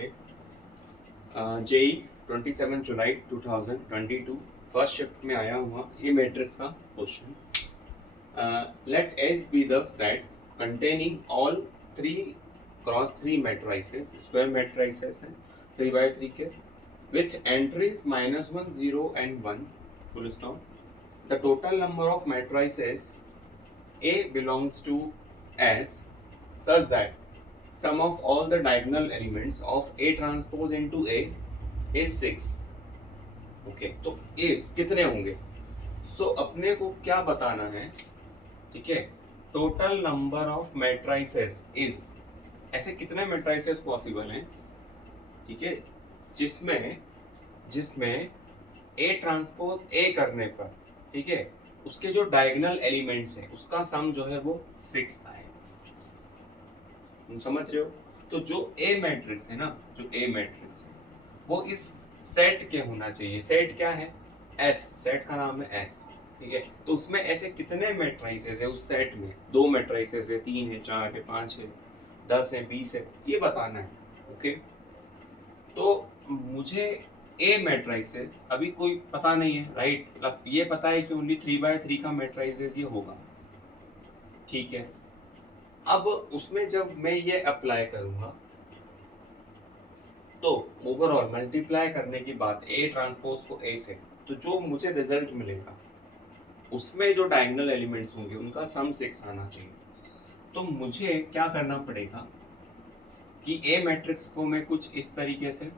Okay. JEE 27 जुलाई 2022 first shift में आया हुआ ये मैट्रिक्स का question. Let S be the set containing all 3x3 matrices, square matrices हैं 3x3 के, with entries -1 0 and 1 full stop. The total number of matrices A belongs to S such that sum of all the diagonal elements of A transpose into A is 6. Okay, तो A's कितने होंगे? सो अपने को क्या बताना है? ठीक है, total number of matrices is, ऐसे कितने मैट्रिसेस पॉसिबल हैं? ठीक है, जिसमें A ट्रांसपोज A करने पर, ठीक है, उसके जो डायगोनल एलिमेंट्स हैं उसका सम जो है वो 6 आए. तुम समझ रहे हो? तो जो A मैट्रिक्स है ना, जो A मैट्रिक्स है वो इस सेट के होना चाहिए. सेट क्या है? S. सेट का नाम है S. ठीक है, तो उसमें ऐसे कितने मैट्रिसेस है उस सेट में? 2 मैट्रिसेस है, 3 है, 4 है, 5 है, 10 है, 20 है, ये बताना है. ओके, तो मुझे A मैट्रिसेस अभी कोई पता नहीं है, राइट? मतलब ये पता है कि ओनली 3x3 का मैट्रिसेस ये होगा. ठीक है, अब उसमें जब मैं ये अप्लाई करूंगा तो ओवरऑल मल्टीप्लाई करने के बाद A ट्रांसपोज को A से, तो जो मुझे रिजल्ट मिलेगा उसमें जो डायगोनल एलिमेंट्स होंगे उनका सम 6 आना चाहिए. तो मुझे क्या करना पड़ेगा कि A मैट्रिक्स को मैं कुछ इस तरीके से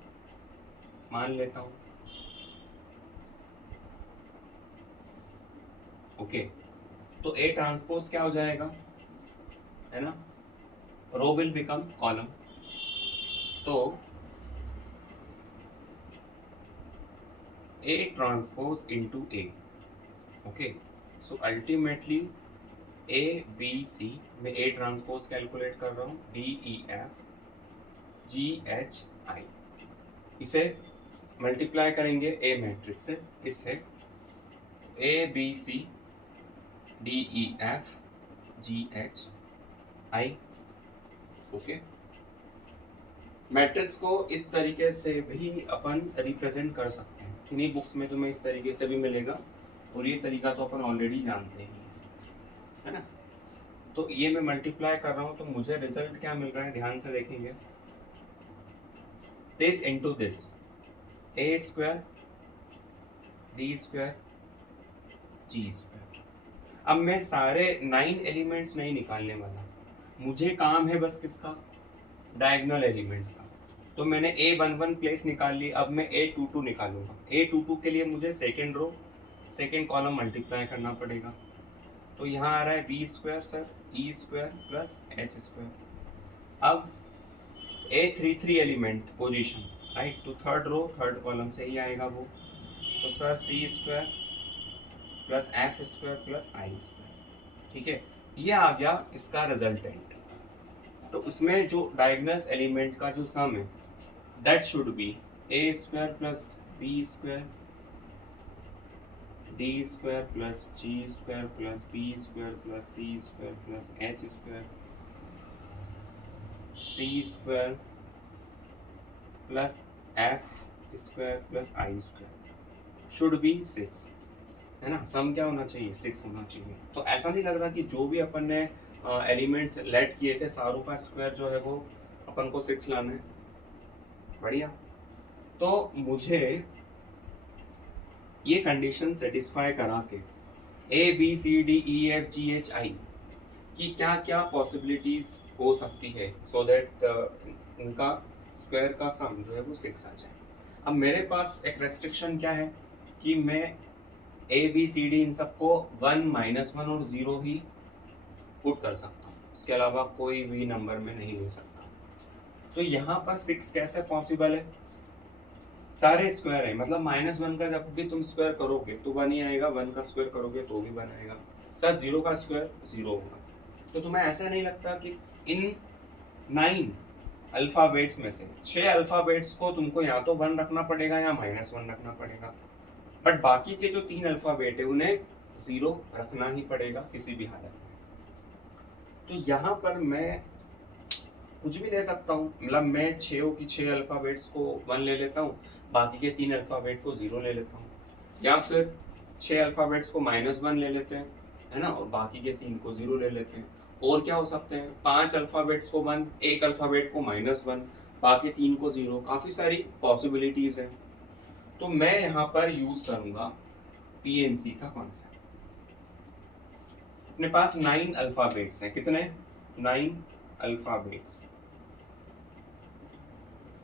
मान लेता हूं. ओके, तो A ट्रांसपोज क्या हो जाएगा, है ना? रो विल बिकम कॉलम. तो A transpose into A. Okay, so ultimately A B C में A ट्रांसपोज कैलकुलेट कर रहा हूँ, D E F G H I. इसे मल्टीप्लाई करेंगे A मैट्रिक्स से, इससे A B C D E F G H I. Okay, matrix को इस तरीके से भी अपन रिप्रेजेंट कर सकते हैं. इन्हीं बुक्स में तुम्हें इस तरीके से भी मिलेगा और ये तरीका तो अपन ऑलरेडी जानते हैं, है ना? तो ये मैं मल्टीप्लाई कर रहा हूँ तो मुझे रिजल्ट क्या मिल रहा है, ध्यान से देखेंगे. This into this, A square D square G square. अब मैं सारे 9 एलिमेंट्स नहीं निकालने वाला, मुझे काम है बस किसका? डायगोनल एलिमेंट्स का. तो मैंने A11 प्लेस निकाल ली, अब मैं A22 निकालूंगा. A22 के लिए मुझे second row second column multiply करना पड़ेगा. तो यहाँ आ रहा है B square sir E square plus H square. अब A33 एलिमेंट पोजीशन, राइट? तो थर्ड रो थर्ड कॉलम से ही आएगा वो. तो sir C square plus F square plus I square. ठीक है, ये आ गया इसका रिजल्टेंट. तो उसमें जो डायगोनल एलिमेंट का जो सम है that should be A square plus B square D square plus G square plus B square plus C square plus H square C square plus F square plus I square should be 6, है ना? सम क्या होना चाहिए? 6 होना चाहिए. तो ऐसा नहीं लग रहा कि जो भी अपन ने एलिमेंट्स लेट किए थे सारों का स्क्वायर जो है वो अपन को 6 लाना है. बढ़िया. तो मुझे ये कंडीशन सेटिस्फाई करा के A B C D E F G H I की क्या क्या पॉसिबिलिटीज हो सकती है सो दैट उनका स्क्वायर का सम जो है वो 6 आ जाए. अब मेरे पास एक रेस्ट्रिक्शन क्या है कि मैं A B C D इन सबको 1 -1 और 0 ही पुट कर सकता हूँ, इसके अलावा कोई भी नंबर में नहीं हो सकता. तो यहाँ पर 6 कैसे पॉसिबल है? सारे स्क्वायर है, मतलब -1 का जब भी तुम स्क्वायर करोगे तो 1 ही आएगा, 1 का स्क्वायर करोगे तो भी 1 आएगा. सर 0 का स्क्वायर 0 होगा. तो तुम्हें ऐसा नहीं लगता कि इन 9 अल्फाबेट्स में से 6 अल्फाबेट्स को तुमको या तो 1 रखना पड़ेगा या -1 रखना पड़ेगा, बट बाकी के जो 3 अल्फाबेट है उन्हें 0 रखना ही पड़ेगा किसी भी हालत में. तो यहाँ पर मैं कुछ भी ले सकता हूँ, मतलब मैं 6 की 6 अल्फ़ाबेट्स को 1 ले लेता हूँ, बाकी के 3 अल्फ़ाबेट को 0 ले लेता हूँ, या फिर 6 अल्फ़ाबेट्स को -1 ले लेते हैं, है ना, और बाकी के 3 को 0 ले लेते हैं। और क्या हो सकते हैं, 5 अल्फ़ाबेट्स को 1, 1 अल्फ़ाबेट को -1, बाकी 3 को 0, काफ़ी सारी पॉसिबिलिटीज़ हैं। तो मैं यहाँ पर यूज़ करूँगा पीएनसी का कॉन्सेप्ट। अपने पास 9 अल्फ़ाबेट्स हैं, कितने? 9 अल्फ़ाबेट्स,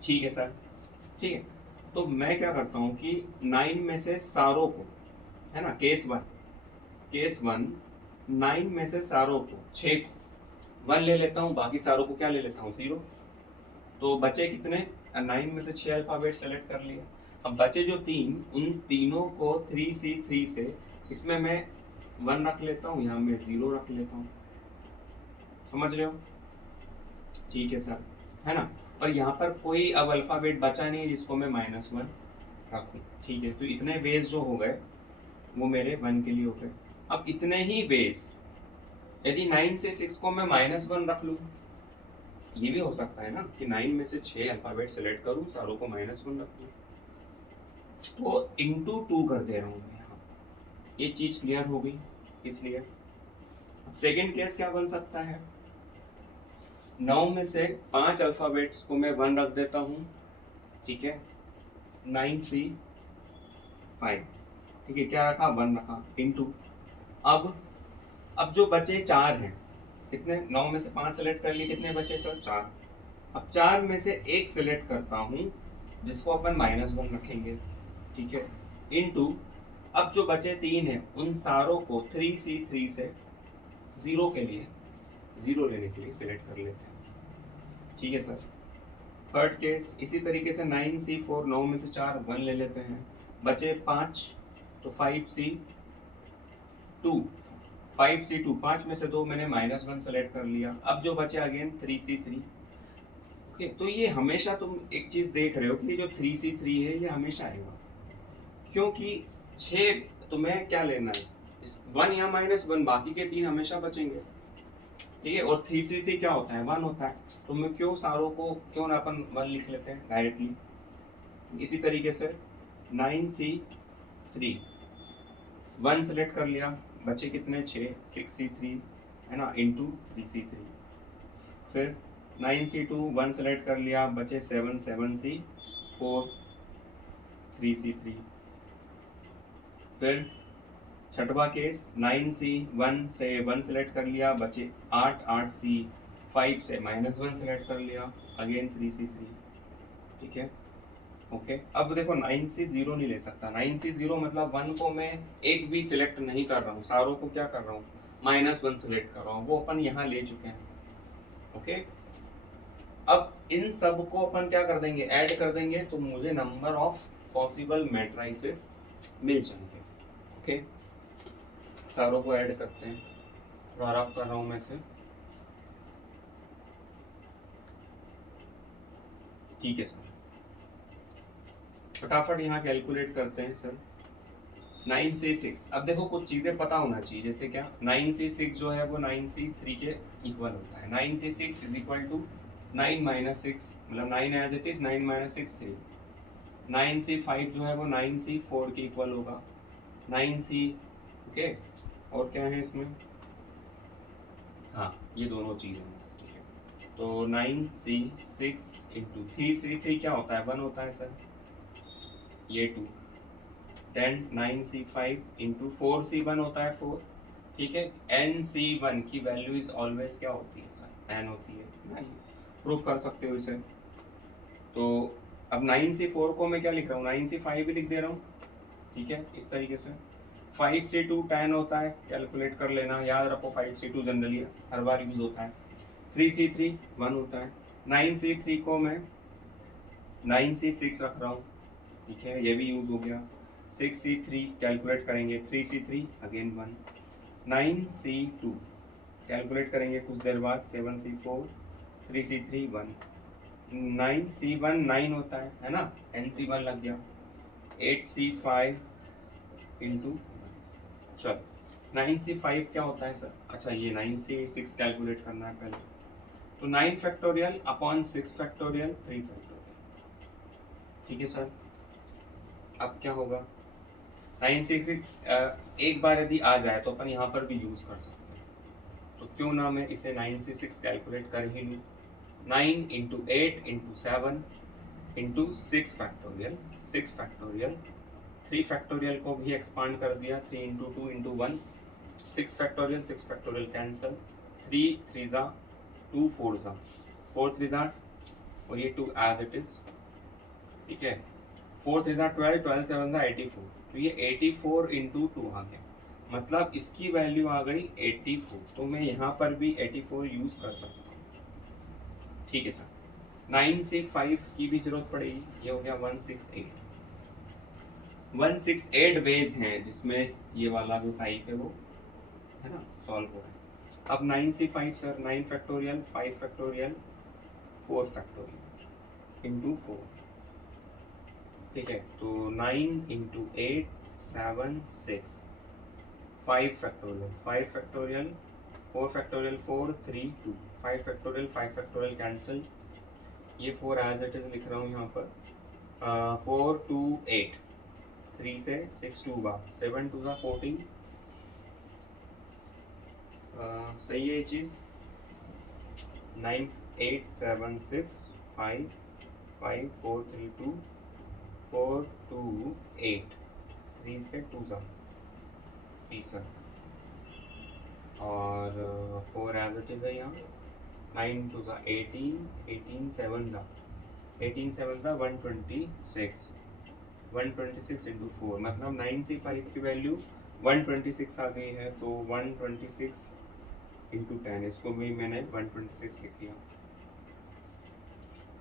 ठीक है सर, ठीक है। तो मैं क्या करता हूँ कि 9 में से सारों को, है ना, केस वन 9 में से सारों को, 6 को 1 ले लेता हूँ, बाकी सारों को क्या ले लेता हूँ, 0। तो बचे कितने? 9 में से 6 अल्फ़ाबेट सेलेक्ट कर लिए। अब बचे जो 3, उन तीनों को 3C3 से इसमें मैं 1 रख लेता हूँ, यहाँ मैं 0 रख लेता हूँ, समझ रहे हो? ठीक है सर, है ना। और यहाँ पर कोई अब अल्फ़ाबेट बचा नहीं है जिसको मैं -1 रखूँ, ठीक है। तो इतने वेज जो हो गए वो मेरे 1 के लिए हो गए। अब इतने ही वेज यदि 9 से 6 को मैं -1 रख लूँ, ये भी हो सकता है ना कि 9 में से 6 अल्फ़ाबेट सेलेक्ट करूँ, सारों को -1 रख लूँ, तो इंटू 2 कर दे रहा हूँ मैं यहाँ। ये चीज़ क्लियर हो गई, इसलिए सेकेंड केस क्या बन सकता है, 9 में से 5 अल्फ़ाबेट्स को मैं 1 रख देता हूँ, ठीक है, 9C5, ठीक है, क्या रखा, 1 रखा, इंटू अब जो बचे 4 हैं, कितने, 9 में से 5 सेलेक्ट कर लिए, कितने बचे सर, 4। अब 4 में से एक सेलेक्ट करता हूँ जिसको अपन -1 रखेंगे, ठीक है, इंटू अब जो बचे 3 हैं उन सारों को 3C3 से 0 के लिए, 0 लेने के लिए सेलेक्ट कर लेते हैं, ठीक है सर। थर्ड केस इसी तरीके से 9C4, 9 में से 4 1 ले लेते हैं, बचे 5, तो 5C2, 5C2, 5 में से 2 मैंने -1 सेलेक्ट कर लिया। अब जो बचे अगेन 3C3, ओके। तो ये हमेशा तुम एक चीज़ देख रहे हो कि जो 3C3 है ये हमेशा आएगा, क्योंकि 6 तुम्हें क्या लेना है, 1 या -1, बाकी के 3 हमेशा बचेंगे, ठीक है। और 3C3 क्या होता है, 1 होता है, तो मैं क्यों सारों को क्यों ना अपन 1 लिख लेते हैं डायरेक्टली। इसी तरीके से 9C3, 1 सेलेक्ट कर लिया, बचे कितने, 6, 6C3, है ना, इंटू 3C3। फिर 9C2, 1 सेलेक्ट कर लिया, बचे 7, 7C4, 3C3। फिर छठवा केस 9C1 से 1 सेलेक्ट कर लिया, बचे 8, 8C5 से -1 सेलेक्ट कर लिया, अगेन 3C3, ठीक है, ओके। अब देखो 9C0 नहीं ले सकता, 9C0 मतलब 1 को मैं एक भी सिलेक्ट नहीं कर रहा हूँ, सारों को क्या कर रहा हूँ, -1 सेलेक्ट कर रहा हूँ, वो अपन यहाँ ले चुके हैं, ओके। अब इन सब को अपन क्या कर देंगे, ऐड कर देंगे, तो मुझे नंबर ऑफ पॉसिबल मैट्रिसेस मिल जाएंगे, ओके। सारों को ऐड करते हैं, प्रारंभ कर रहा हूँ मैं इसे, ठीक है सर। फटाफट यहाँ कैलकुलेट करते हैं सर। 9C6, अब देखो कुछ चीज़ें पता होना चाहिए, जैसे क्या, 9C6 जो है वो 9C3 के इक्वल होता है, 9C6 इज इक्वल टू 9 - 6, मतलब 9 एज इट इज, 9 - 6 3। 9C5 जो है वो 9C4 के इक्वल होगा, 9C, ओके। और क्या है इसमें, हाँ ये दोनों चीज़ें हैं, ठीक है। तो 9C6 इंटू 3C3 क्या होता है, 1 होता है सर, ये 2, 10 9C5 इंटू 4C1 होता है 4, ठीक है। NC1 की वैल्यू इज ऑलवेज क्या होती है सर, n होती है, 9, प्रूफ कर सकते हो इसे। तो अब 9C4 को मैं क्या लिख रहा हूँ, 9C5 भी लिख दे रहा हूँ, ठीक है, इस तरीके से। 5C2 10 होता है, कैलकुलेट कर लेना, याद रखो 5C2 जनरली हर बार यूज होता है। 3C3 1 होता है, 9C3 को मैं 9C6 रख रहा हूँ, ठीक है, ये भी यूज हो गया। 6C3 कैलकुलेट करेंगे, 3C3 अगेन 1, 9C2 कैलकुलेट करेंगे कुछ देर बाद, 7C4, 3C3 1, 9C1 9 होता है ना, NC1 लग गया, 8C5 इंटू, चलो 9C5 क्या होता है सर, अच्छा ये 9C6 कैलकुलेट करना है पहले, तो 9 फैक्टोरियल अपॉन 6 फैक्टोरियल 3 फैक्टोरियल। ठीक है सर, अब क्या होगा 966 एक बार यदि आ जाए तो अपन यहाँ पर भी यूज कर सकते हैं, तो क्यों ना मैं इसे 966 कैलकुलेट कर ही लूँ। 9 into 8 into 7 into 6 factorial 6 factorial 3 factorial को भी एक्सपांड कर दिया 3 इंटू 2 इंटू 1 6 फैक्टोरियल कैंसल 3 3 जा 2 4 जा 4 3 जा और ये 2 एज इट इज। ठीक है 4 3 जा 12 12 7 जा 84, तो ये 84 इंटू 2 आ गया, मतलब इसकी वैल्यू आ गई 84, तो मैं यहाँ पर भी 84 यूज कर सकता हूँ। ठीक है सर, 9 से 5 की भी जरूरत पड़ेगी, ये हो गया 168। 168 वेज हैं जिसमें ये वाला जो टाइप है वो है ना सॉल्व हो रहा है। अब 9 से 5 sir 9 factorial 5 factorial 4 factorial into 4। ठीक है, तो 9 into 8 7 6 5 factorial 5 factorial 4 factorial 4 3 2 5 factorial cancel, ये 4 एज इट इज लिख रहा हूँ यहाँ पर। 4 2 8 3 से 6 2 बार 7 2 का 14। सही है ये चीज़। 9 8 7 6 5 5 4 3 2 4 2 8 3 से 2 जा सर, और 4 एज इट इज है यहाँ। 9 2 जा 18 18 7 जा 18 7 जा 126 126 इंटू 4, मतलब 9 से 5 की वैल्यू 126 आ गई है, तो 126 इंटू 10, इसको भी मैंने 126 लिख दिया।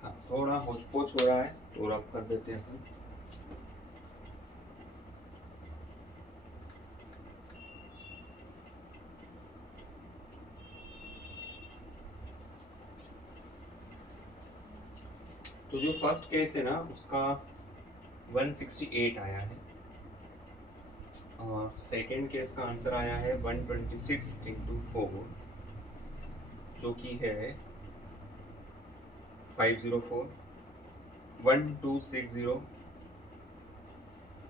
हाँ थोड़ा होच पोच हो रहा है तो रब कर देते हैं अपन। तो जो फर्स्ट केस है ना उसका 168 आया है, और सेकेंड केस का आंसर आया है 126 इंटू 4, जो कि है 504 1260।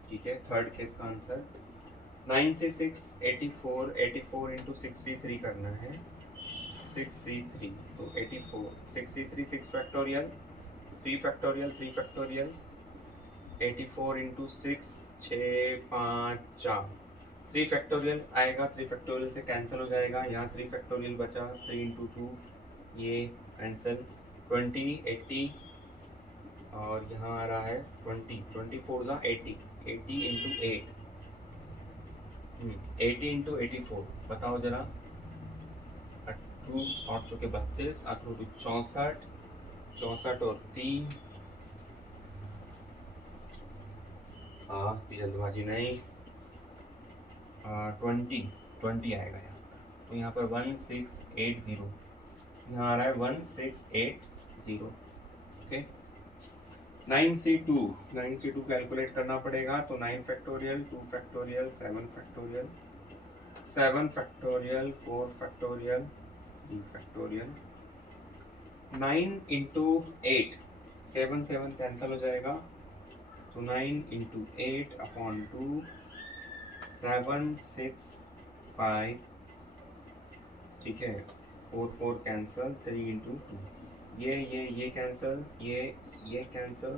ठीक है, थर्ड केस का आंसर 9 से 6 84 84 इंटू 63 करना है 63, तो 84 63 6 factorial 3 factorial 3 factorial 84 into 6 6 5 4 3 factorial आएगा, 3 फैक्टोरियल से कैंसिल हो जाएगा, यहाँ 3 फैक्टोरियल बचा 3 इंटू 2 ये कैंसिल 20 80, और यहाँ आ रहा है 20 24 जा 80 80 इंटू 8 80 इंटू 84, बताओ जरा। 2 8 चौके 32 8 2 64 64 और 3 जल्दबाजी नहीं 20 आएगा यहाँ पर, तो यहाँ पर 1680, यहाँ आ रहा है 1680। ओके 9 से 2 कैलकुलेट करना पड़ेगा, तो 9 factorial 2 factorial 7 factorial 7 factorial 4 factorial 3 factorial 9 into 8 7 7 cancel हो जाएगा, तो 9 इंटू 8 अपॉन 2 7 6 5। ठीक है 4 4 कैंसिल 3 इंटू 2 ये कैंसिल ये कैंसिल,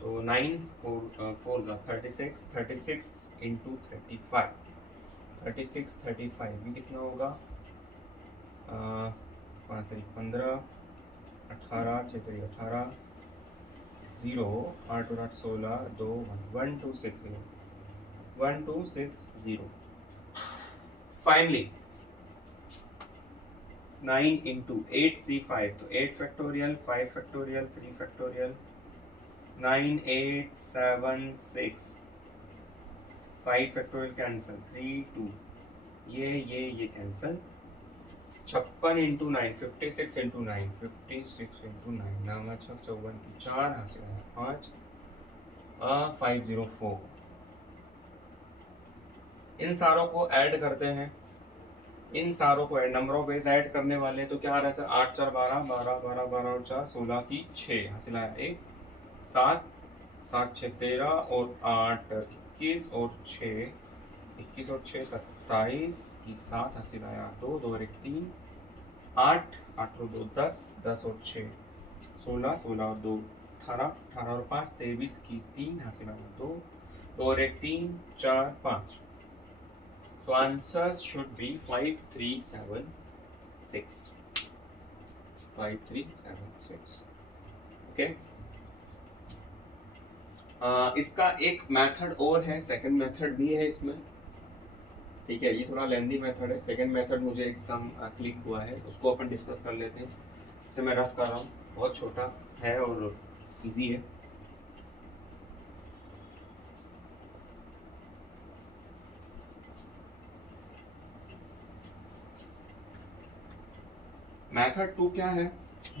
तो 9 4 4 जा 36 36 इंटू 35 36 35 ये कितना होगा 5 15 18 6 18 0 8 और 8 16 2 1260 फाइनली 9 इंटू 8 C5, तो 8 factorial 5 factorial 3 factorial 9 8 7 6 5 factorial cancel 3 2 ये कैंसिल 56 इंटू 9 56 इंटू 9 56 इंटू 9 नाम 54 की 4 हासिल है 5 504। इन सारों को ऐड करते हैं इन सारों को नंबर ऑफ वेज ऐड करने वाले हैं तो क्या आ रहा है सर, 8 4 12 12 12 12 और 4 16 की 6 हासिल आया, 1 7 7 6 13 और 8 21 और 6 21 और 6 27 की 7 हासिल आया, 2 2 और 1 3 8 8 और 2 10 10 और 6 16 16 और 2 18 18 और 5 23 की 3 हासिल आया, 2 2 और 1 3 4 5. So answers should be 5 3 7 6. 5 3 7 6. Okay. इसका एक मेथड और है, सेकंड मेथड भी है इसमें, ठीक है। ये थोड़ा लेंदी मेथड है, सेकंड मेथड मुझे एकदम क्लिक हुआ है, उसको अपन डिस्कस कर लेते हैं। इसे मैं रफ कर रहा हूँ, बहुत छोटा है और इजी है। मेथड 2 क्या है,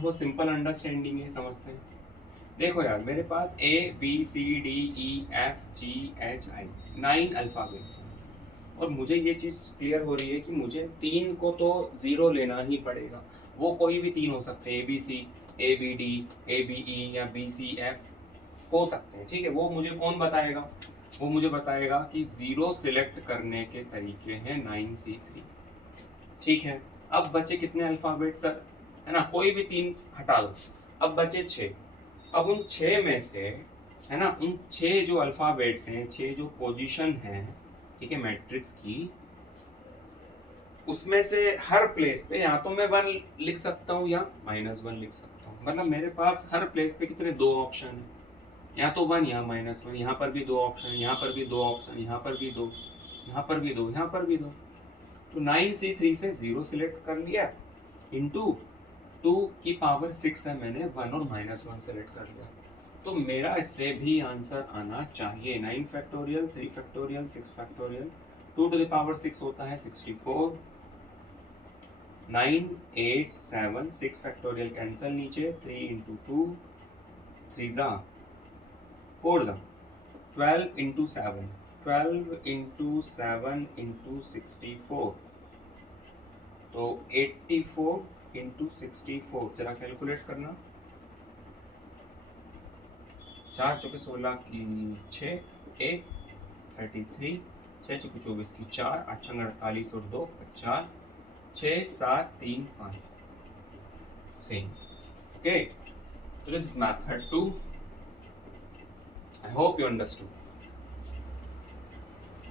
वो सिंपल अंडरस्टैंडिंग है, समझते हैं। देखो यार, मेरे पास A B C D E F G H I 9 alphabets हैं और मुझे ये चीज़ क्लियर हो रही है कि मुझे 3 को तो 0 लेना ही पड़ेगा। वो कोई भी 3 हो सकते हैं, ABC, ABD, ABE या BCF हो सकते हैं, ठीक है। वो मुझे कौन बताएगा, वो मुझे बताएगा कि 0 सिलेक्ट करने के तरीके हैं 9C3, ठीक है। अब बचे कितने अल्फ़ाबेट सर, है ना, कोई भी 3 हटा दो, अब बचे 6। अब उन 6 में से, है ना, उन 6 जो अल्फ़ाबेट्स हैं, 6 जो पोजीशन हैं, ठीक है, मैट्रिक्स की, उसमें से हर प्लेस पे या तो मैं 1 लिख सकता हूँ या -1 लिख सकता हूँ। मतलब मेरे पास हर प्लेस पे कितने, 2 ऑप्शन हैं, या तो 1 या -1। यहाँ पर भी 2 ऑप्शन, यहाँ पर भी 2 ऑप्शन, यहाँ पर भी 2, यहाँ पर भी 2, यहाँ पर भी 2। तो 9C3 से 0 सिलेक्ट कर लिया, इंटू 2 की पावर 6 है, मैंने 1 और -1 सेलेक्ट कर लिया। तो मेरा इससे भी आंसर आना चाहिए 9 factorial, 3 factorial, 6 factorial, 2 to the power 6 होता है 64, 9 8 7 6 फैक्टोरियल कैंसिल नीचे, 3 इंटू 2 3 जा 4 जा 12 इंटू 7 12 इंटू 7 इंटू 64, तो 84 इंटू 64, जरा कैलकुलेट करना, 4 चौके 16 की 6, 1 33, 6 चौके 24 की 4, 8 छंग 48 और 2 50, 6 7 3 5, same. Okay, so this is method 2. I hope you understood.